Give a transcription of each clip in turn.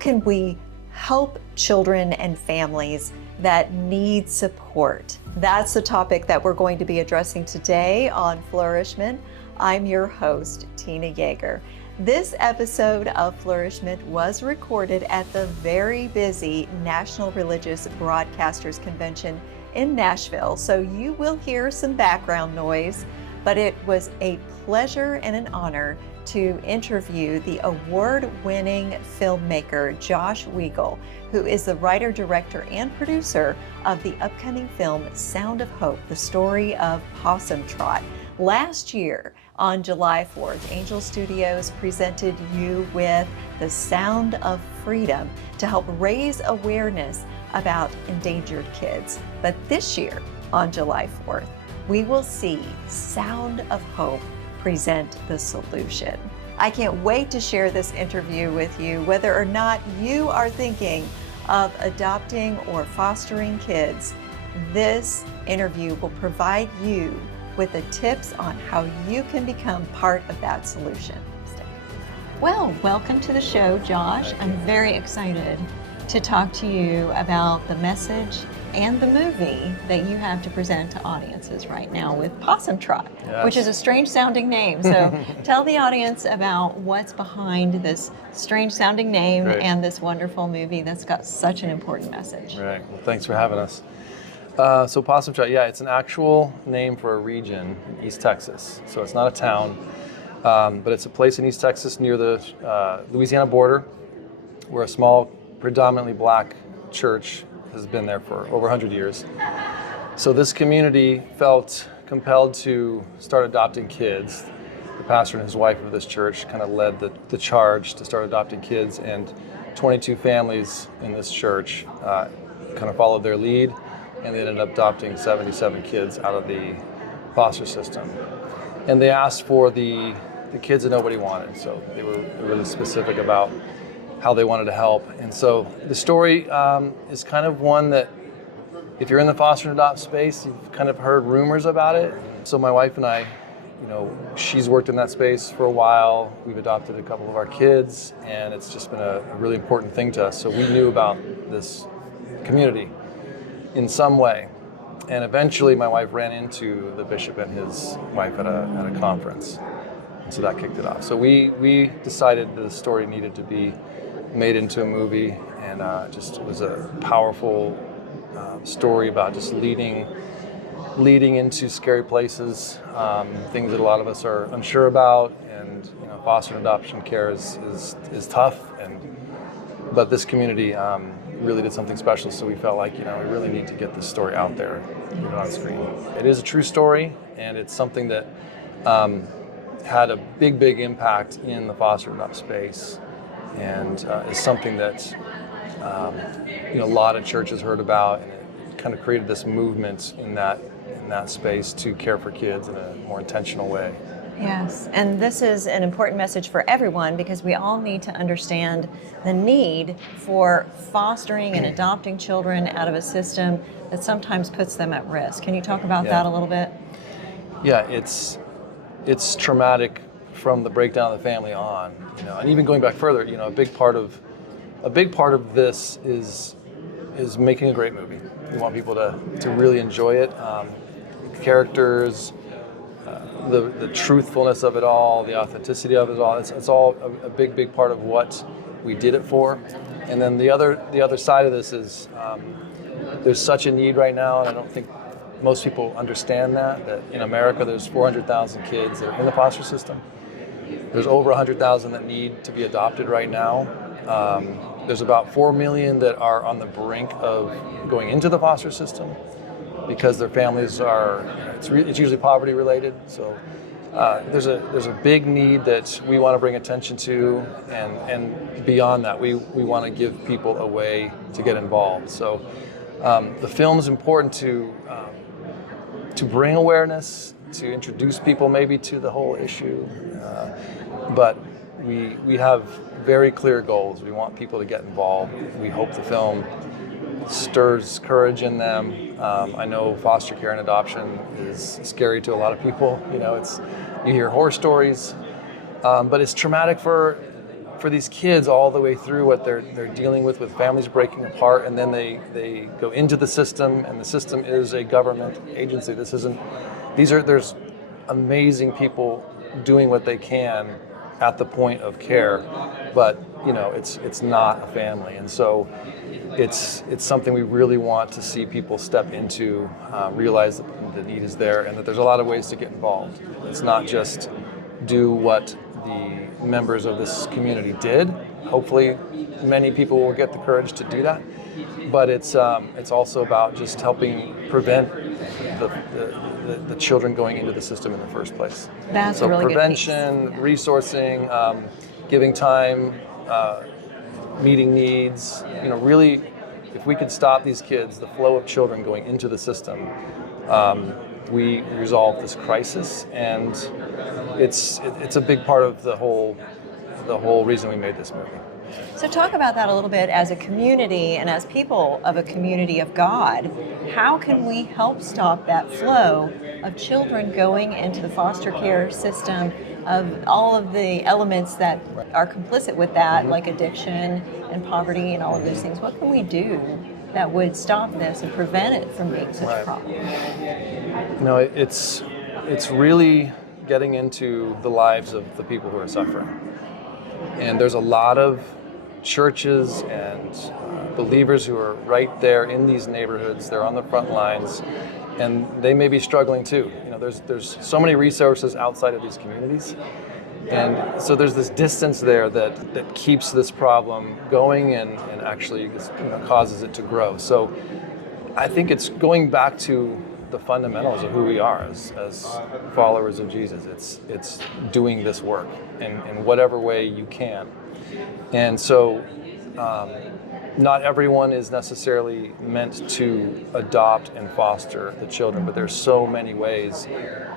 can we help children and families that need support? That's the topic that we're going to be addressing today on Flourish-Meant. I'm your host, Tina Yeager. This episode of Flourish-Meant was recorded at the very busy National Religious Broadcasters Convention in Nashville, so you will hear some background noise, but it was a pleasure and an honor to interview the award-winning filmmaker Josh Weigel, who is the writer, director, and producer of the upcoming film Sound of Hope, the Story of Possum Trot. Last year, on July 4th, Angel Studios presented you with The Sound of Freedom to help raise awareness about endangered kids. But this year, on July 4th, we will see Sound of Hope present the solution. I can't wait to share this interview with you, whether or not you are thinking of adopting or fostering kids. This interview will provide you with the tips on how you can become part of that solution. Well, welcome to the show, Josh. I'm very excited to talk to you about the message and the movie that you have to present to audiences right now with Possum Trot, yes, which is a strange sounding name. So tell the audience about what's behind this strange sounding name and this wonderful movie that's got such an important message. Right, well, thanks for having us. So Possum Trot, yeah, it's an actual name for a region in East Texas. So it's not a town, but it's a place in East Texas near the Louisiana border where a small, predominantly black church has been there for over 100 years. So this community felt compelled to start adopting kids. The pastor and his wife of this church kind of led the charge to start adopting kids, and 22 families in this church kind of followed their lead, and they ended up adopting 77 kids out of the foster system. And they asked for the kids that nobody wanted, so they were really specific about how they wanted to help. And so the story is kind of one that, if you're in the foster and adopt space, you've kind of heard rumors about it. So my wife and I, she's worked in that space for a while. We've adopted a couple of our kids, and it's just been a really important thing to us. So we knew about this community in some way. And eventually my wife ran into the bishop and his wife at a conference. And so that kicked it off. So we decided that the story needed to be made into a movie, and it was a powerful story about just leading into scary places, things that a lot of us are unsure about, and foster and adoption care is tough, but this community really did something special, so we felt like we really need to get this story out there, put it on screen. It is a true story, and it's something that had a big impact in the foster and adopt space, and is something that a lot of churches heard about, and it kind of created this movement in that space to care for kids in a more intentional way. Yes, and this is an important message for everyone, because we all need to understand the need for fostering and adopting children out of a system that sometimes puts them at risk. Can you talk about that a little bit? Yeah, it's traumatic from the breakdown of the family on, and even going back further, a big part of this is making a great movie. We want people to really enjoy it. The characters, the truthfulness of it all, the authenticity of it all, it's all a big part of what we did it for. And then the other side of this is there's such a need right now, and I don't think most people understand that in America there's 400,000 kids that are in the foster system. There's over 100,000 that need to be adopted right now. There's about 4 million that are on the brink of going into the foster system because their families are, it's usually poverty related. So there's a big need that we want to bring attention to, and beyond that, we want to give people a way to get involved. So the film is important to bring awareness, to introduce people maybe to the whole issue, but we have very clear goals. We want people to get involved. We hope the film stirs courage in them. I know foster care and adoption is scary to a lot of people. You hear horror stories, but it's traumatic for for these kids all the way through what they're dealing with families breaking apart, and then they go into the system, and the system is a government agency. There's amazing people doing what they can at the point of care, but it's not a family, and so it's something we really want to see people step into, realize that the need is there, and that there's a lot of ways to get involved. It's not just do what the members of this community did. Hopefully, many people will get the courage to do that, but it's also about just helping prevent the children going into the system in the first place. That's so a really prevention, good piece. resourcing, giving time, meeting needs. Really, if we could stop these kids, the flow of children going into the system, we resolve this crisis, and it's a big part of the whole reason we made this movie. So talk about that a little bit as a community and as people of a community of God. How can we help stop that flow of children going into the foster care system, of all of the elements that are complicit with that, like addiction and poverty and all of those things? What can we do that would stop this and prevent it from being such a problem? It's really getting into the lives of the people who are suffering. And there's a lot of churches and believers who are right there in these neighborhoods. They're on the front lines, and they may be struggling too. There's so many resources outside of these communities, and so there's this distance there that keeps this problem going and actually causes it to grow. So I think it's going back to the fundamentals of who we are as followers of Jesus. It's doing this work in whatever way you can. And so not everyone is necessarily meant to adopt and foster the children, but there's so many ways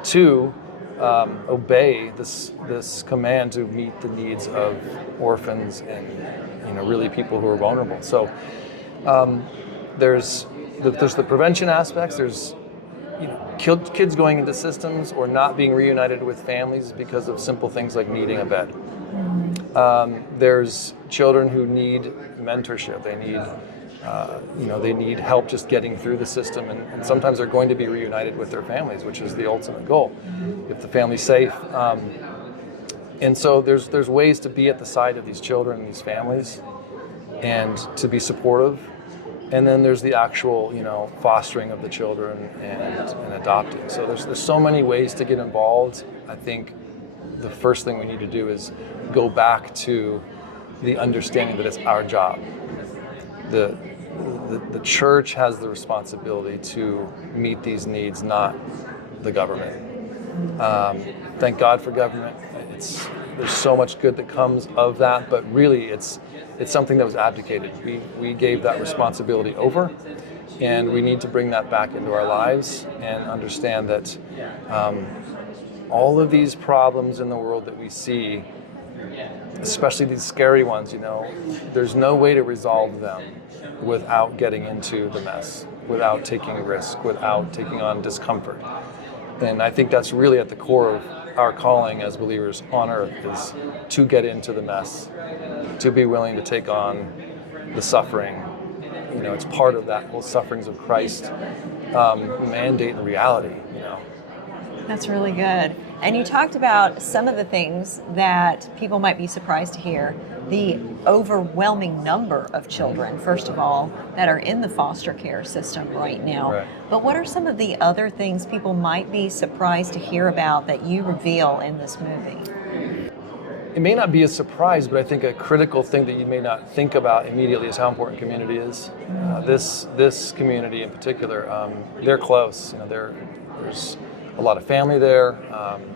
to obey this command to meet the needs of orphans and really people who are vulnerable. So there's the prevention aspects. There's kids going into systems or not being reunited with families because of simple things like needing a bed. There's children who need mentorship. They need help just getting through the system, and sometimes they're going to be reunited with their families, which is the ultimate goal, if the family's safe. And so there's ways to be at the side of these children and these families, and to be supportive. And then there's the actual, fostering of the children and adopting. So there's so many ways to get involved. I think the first thing we need to do is go back to the understanding that it's our job. The church has the responsibility to meet these needs, not the government. Thank God for government. There's so much good that comes of that, but really it's something that was abdicated. We gave that responsibility over, and we need to bring that back into our lives and understand that all of these problems in the world that we see, especially these scary ones, there's no way to resolve them without getting into the mess, without taking risk, without taking on discomfort. And I think that's really at the core of our calling as believers on earth, is to get into the mess, to be willing to take on the suffering. It's part of that whole sufferings of Christ mandate and reality. That's really good. And you talked about some of the things that people might be surprised to hear. The overwhelming number of children, first of all, that are in the foster care system right now. Right. But what are some of the other things people might be surprised to hear about that you reveal in this movie? It may not be a surprise, but I think a critical thing that you may not think about immediately is how important community is. This community in particular, they're close. There's a lot of family there.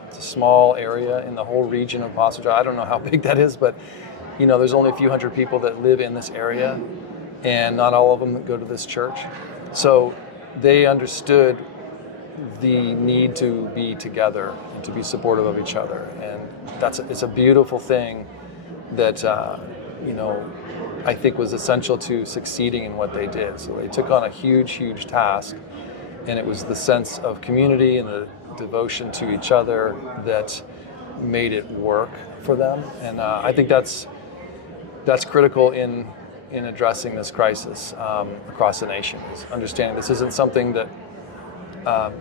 It's a small area in the whole region of Possum Trot. I don't know how big that is, but there's only a few hundred people that live in this area, and not all of them go to this church. So they understood the need to be together and to be supportive of each other, and it's a beautiful thing that I think was essential to succeeding in what they did. So they took on a huge task, and it was the sense of community and the devotion to each other that made it work for them. And I think that's that's critical in addressing this crisis across the nation. Is understanding this isn't something that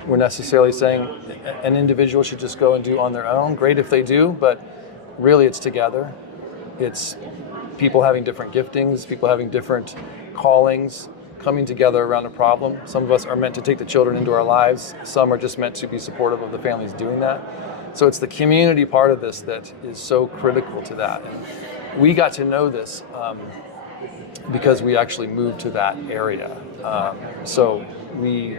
we're necessarily saying an individual should just go and do on their own. Great if they do, but really it's together. It's people having different giftings, people having different callings, coming together around a problem. Some of us are meant to take the children into our lives. Some are just meant to be supportive of the families doing that. So it's the community part of this that is so critical to that. And we got to know this because we actually moved to that area. So we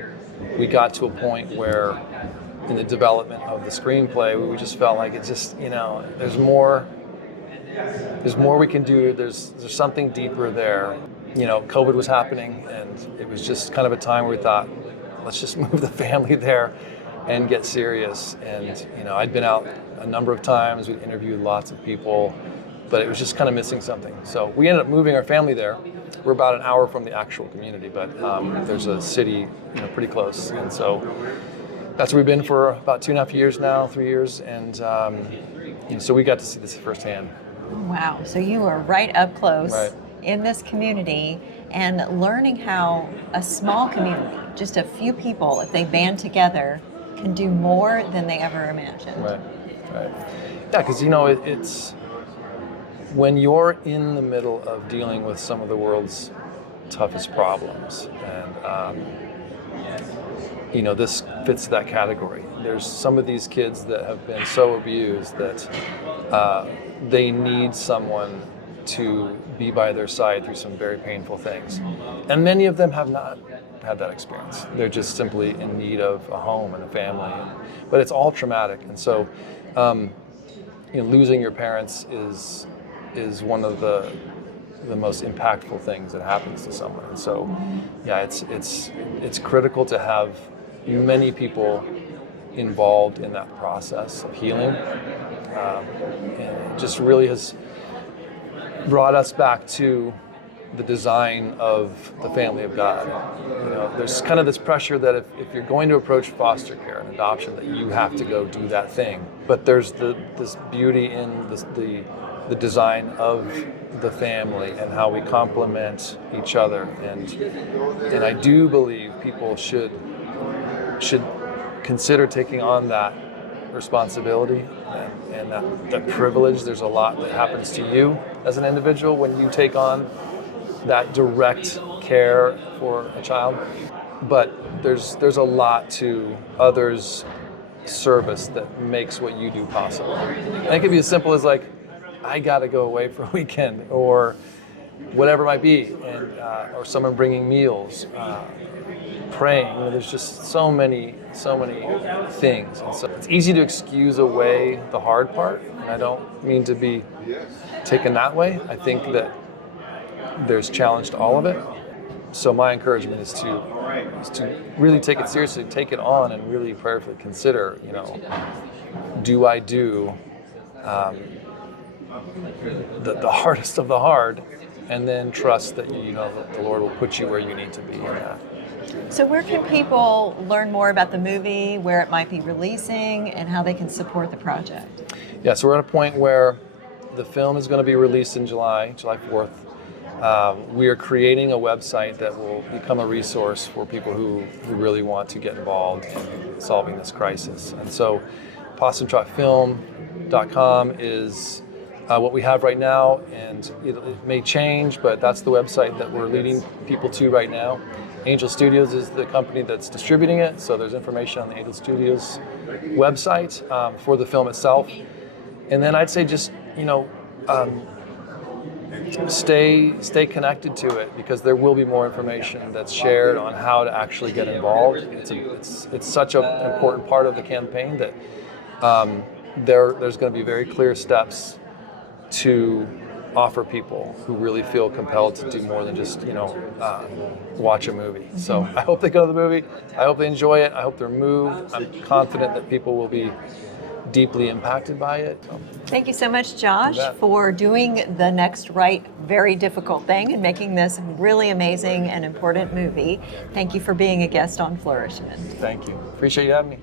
got to a point where in the development of the screenplay, we just felt like it's just, there's more we can do. There's something deeper there. COVID was happening, and it was just kind of a time where we thought, let's just move the family there and get serious. And I'd been out a number of times. We'd interviewed lots of people, but it was just kind of missing something. So we ended up moving our family there. We're about an hour from the actual community, but there's a city pretty close, and so that's where we've been for about 2.5 years now, 3 years, and so we got to see this firsthand. Wow, so you were right up close Right. in this community and learning how a small community, just a few people, if they band together, can do more than they ever imagined. Right. Yeah, because it's when you're in the middle of dealing with some of the world's toughest problems, and this fits that category. There's some of these kids that have been so abused that they need someone to be by their side through some very painful things. And many of them have not had that experience. They're just simply in need of a home and a family. But it's all traumatic. And so losing your parents is one of the most impactful things that happens to someone. And so yeah, it's critical to have many people involved in that process of healing. And it just really has brought us back to the design of the family of God. There's kind of this pressure that if you're going to approach foster care and adoption, that you have to go do that thing. But there's this beauty in the design of the family and how we complement each other. And I do believe people should consider taking on that responsibility and that privilege. There's a lot that happens to you as an individual when you take on that direct care for a child, but there's a lot to others' service that makes what you do possible. And it can be as simple as like, I gotta go away for a weekend, or whatever it might be, and or someone bringing meals, praying. There's just so many things, and so it's easy to excuse away the hard part. And I don't mean to be taken that way. I think that there's challenge to all of it. So my encouragement is to really take it seriously, take it on, and really prayerfully consider, do I do the hardest of the hard, and then trust that that the Lord will put you where you need to be in that. So where can people learn more about the movie, where it might be releasing, and how they can support the project? Yeah, so we're at a point where the film is going to be released in July 4th. We are creating a website that will become a resource for people who really want to get involved in solving this crisis. And so possumtrotfilm.com is what we have right now, and it may change, but that's the website that we're leading people to right now. Angel Studios is the company that's distributing it, so there's information on the Angel Studios website for the film itself. And then I'd say just, stay connected to it, because there will be more information that's shared on how to actually get involved. It's such an important part of the campaign that there's going to be very clear steps to offer people who really feel compelled to do more than just watch a movie. So I hope they go to the movie. I hope they enjoy it. I hope they're moved. I'm confident that people will be deeply impacted by it. Thank you so much, Josh, for doing the next right, very difficult thing and making this really amazing and important movie. Thank you for being a guest on Flourish-Meant. Thank you. Appreciate you having me.